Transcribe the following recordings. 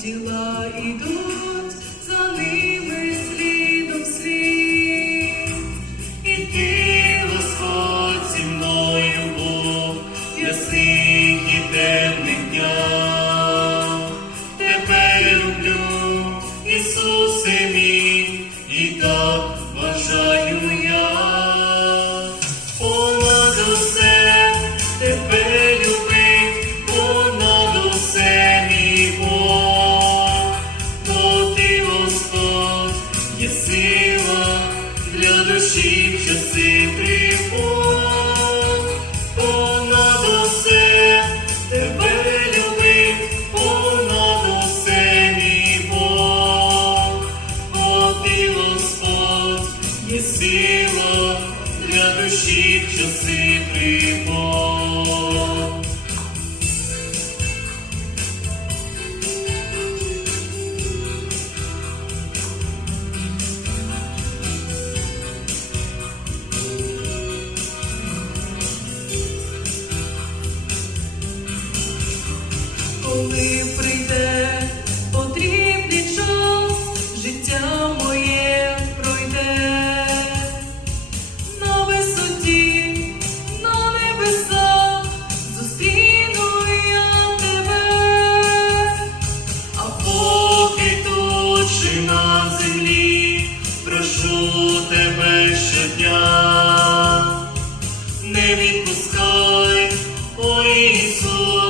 still love. Душі в часи тривог. Понад усе тебе любив, понад усе мій Бог. Бо ти, Господь, є сила для душі в часи тривог. Коли прийде потрібний час, життя моє пройде. На висоті, на небесах, зустріну я тебе, а поки тут на землі, прошу тебе щодня. Не відпускай, о Ісус,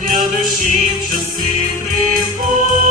для душі в часи тривог.